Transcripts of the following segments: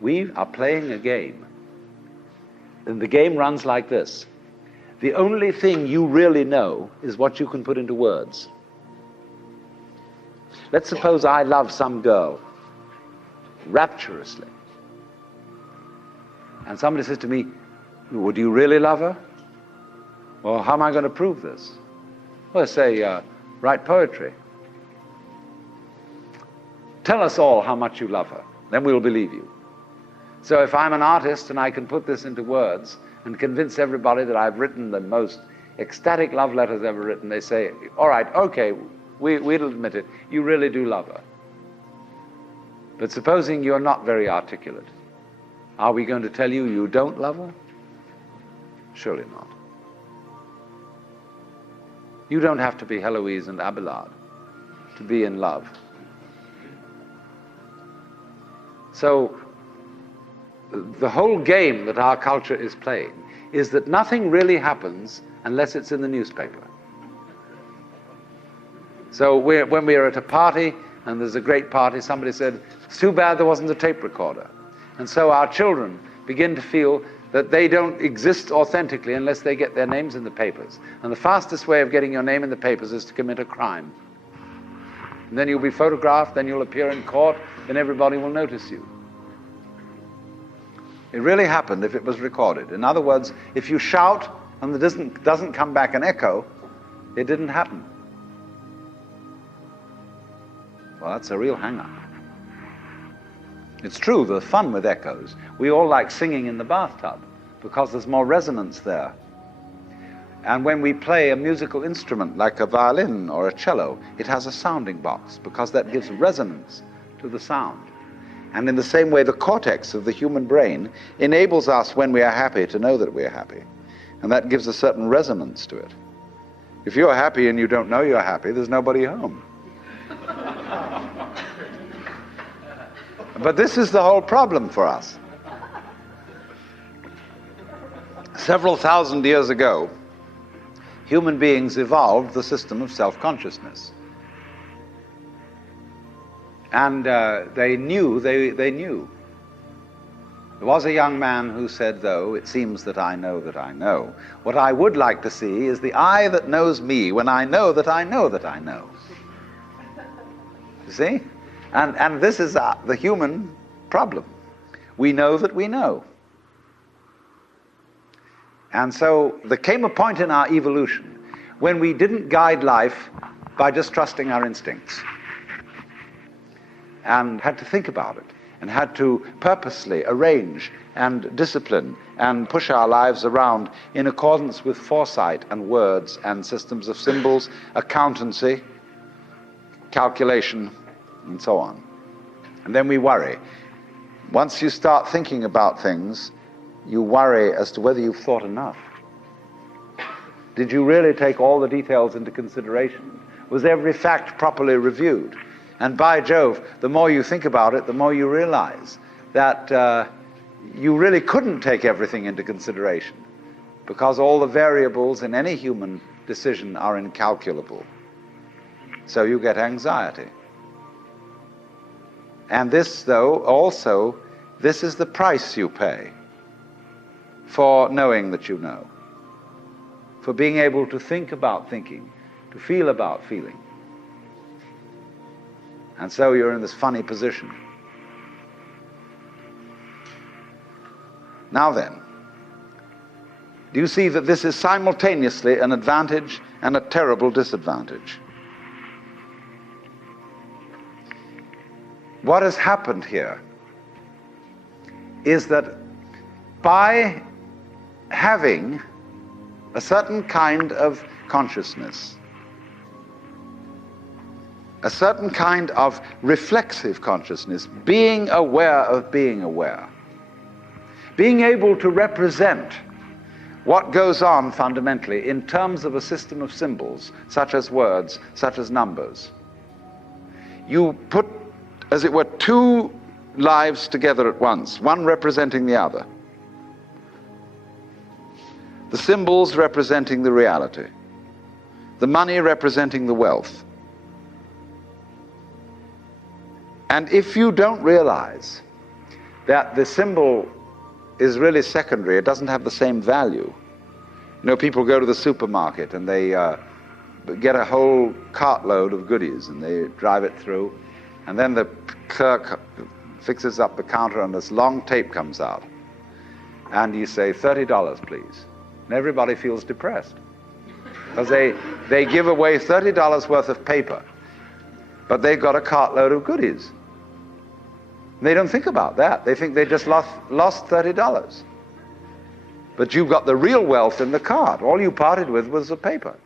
We are playing a game. And the game runs like this. The only thing you really know is what you can put into words. Let's suppose I love some girl rapturously. And somebody says to me, "Would you really love her?" Well, how am I going to prove this? Well, say, write poetry. Tell us all how much you love her. Then we'll believe you. So if I'm an artist and I can put this into words and convince everybody that I've written the most ecstatic love letters ever written, they say, all right, okay, we'll admit it. You really do love her. But supposing you're not very articulate, are we going to tell you you don't love her? Surely not. You don't have to be Heloise and Abelard to be in love. So the whole game that our culture is playing is that nothing really happens unless it's in the newspaper. So when we are at a party and there's a great party, somebody said, "It's too bad there wasn't a tape recorder." And so our children begin to feel that they don't exist authentically unless they get their names in the papers. And the fastest way of getting your name in the papers is to commit a crime. And then you'll be photographed, then you'll appear in court, then everybody will notice you. It really happened if it was recorded. In other words, if you shout and there doesn't come back an echo, it didn't happen. Well, that's a real hang-up. It's true, there's fun with echoes. We all like singing in the bathtub because there's more resonance there. And when we play a musical instrument like a violin or a cello, it has a sounding box because that gives resonance to the sound. And in the same way, the cortex of the human brain enables us, when we are happy, to know that we are happy. And that gives a certain resonance to it. If you're happy and you don't know you're happy, there's nobody home. But this is the whole problem for us. Several thousand years ago, human beings evolved the system of self-consciousness. And they knew. There was a young man who said, though, "It seems that I know that I know. What I would like to see is the eye that knows me when I know that I know that I know." You see? And this is the human problem. We know that we know. And so there came a point in our evolution when we didn't guide life by just trusting our instincts, and had to think about it, and had to purposely arrange and discipline and push our lives around in accordance with foresight and words and systems of symbols, accountancy, calculation, and so on. And then we worry. Once you start thinking about things, you worry as to whether you've thought enough. Did you really take all the details into consideration? Was every fact properly reviewed? And by Jove, the more you think about it, the more you realize that you really couldn't take everything into consideration, because all the variables in any human decision are incalculable. So you get anxiety. And this, though, also, this is the price you pay for knowing that you know, for being able to think about thinking, to feel about feeling. And so you're in this funny position. Now then, do you see that this is simultaneously an advantage and a terrible disadvantage? What has happened here is that by having a certain kind of consciousness, a certain kind of reflexive consciousness, being aware of being aware, being able to represent what goes on fundamentally in terms of a system of symbols, such as words, such as numbers. You put, as it were, two lives together at once, one representing the other. The symbols representing the reality, the money representing the wealth. And if you don't realize that the symbol is really secondary. It doesn't have the same value. You know, people go to the supermarket and they get a whole cartload of goodies and they drive it through, and then the clerk fixes up the counter and this long tape comes out. And you say, $30, please. And everybody feels depressed. Because they give away $30 worth of paper, but they've got a cartload of goodies. They don't think about that. They think they just lost $30. But you've got the real wealth in the cart. All you parted with was the paper.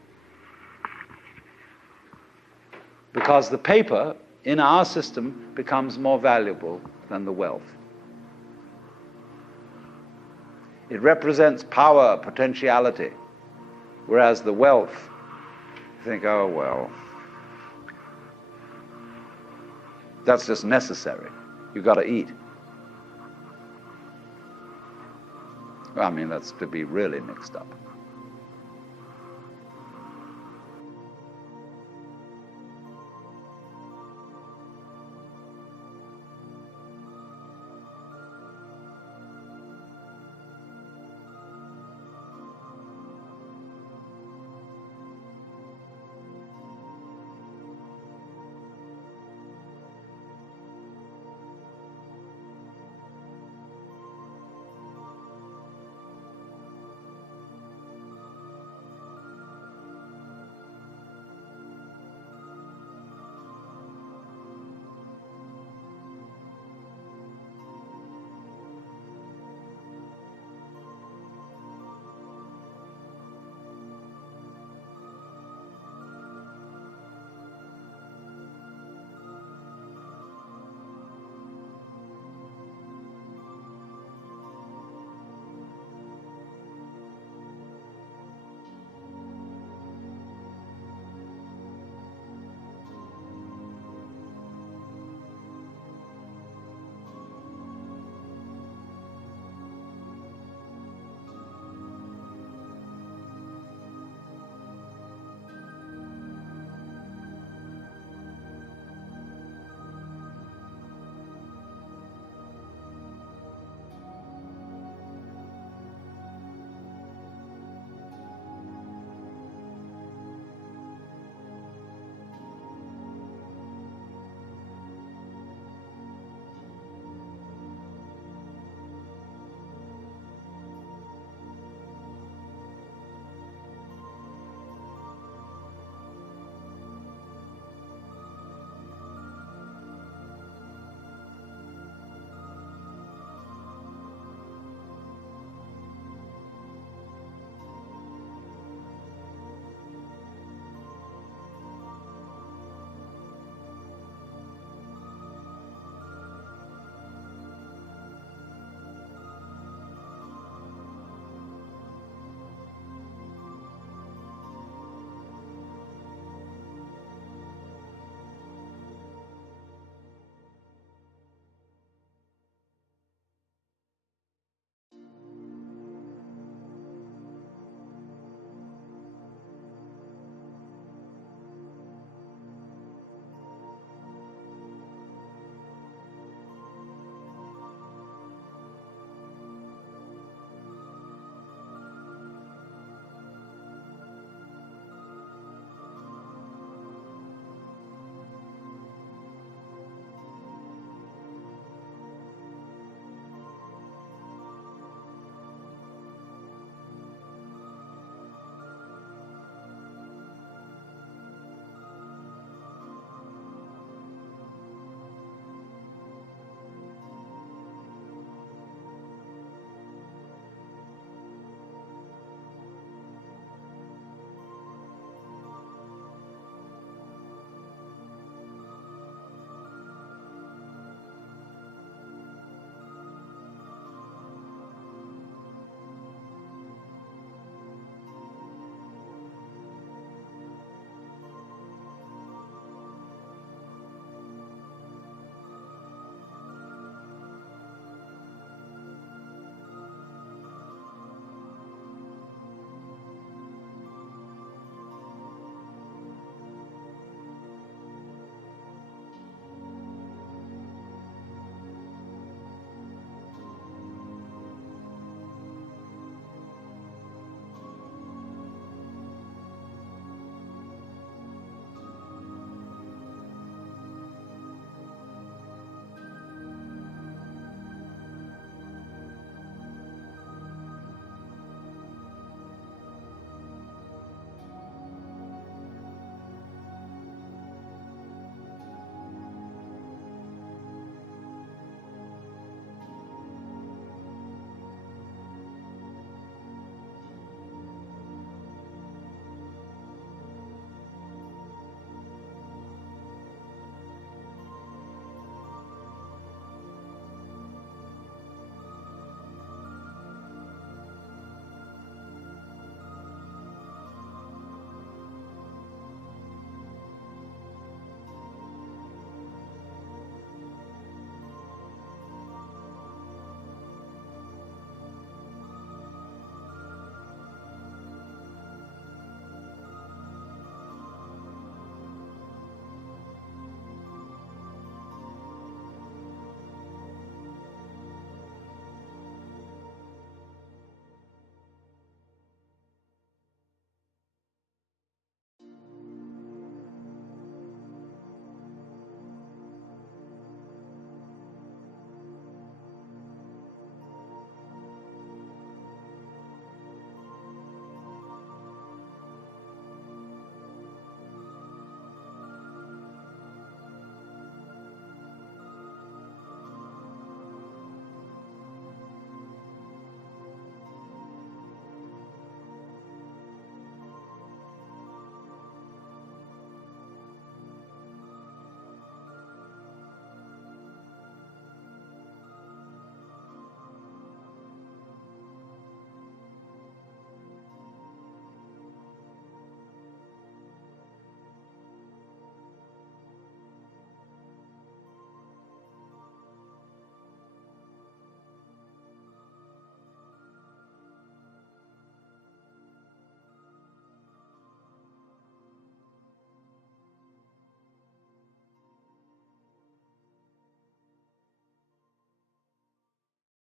Because the paper in our system becomes more valuable than the wealth. It represents power, potentiality, whereas the wealth, you think, oh, well, that's just necessary. You've got to eat. I mean, that's to be really mixed up.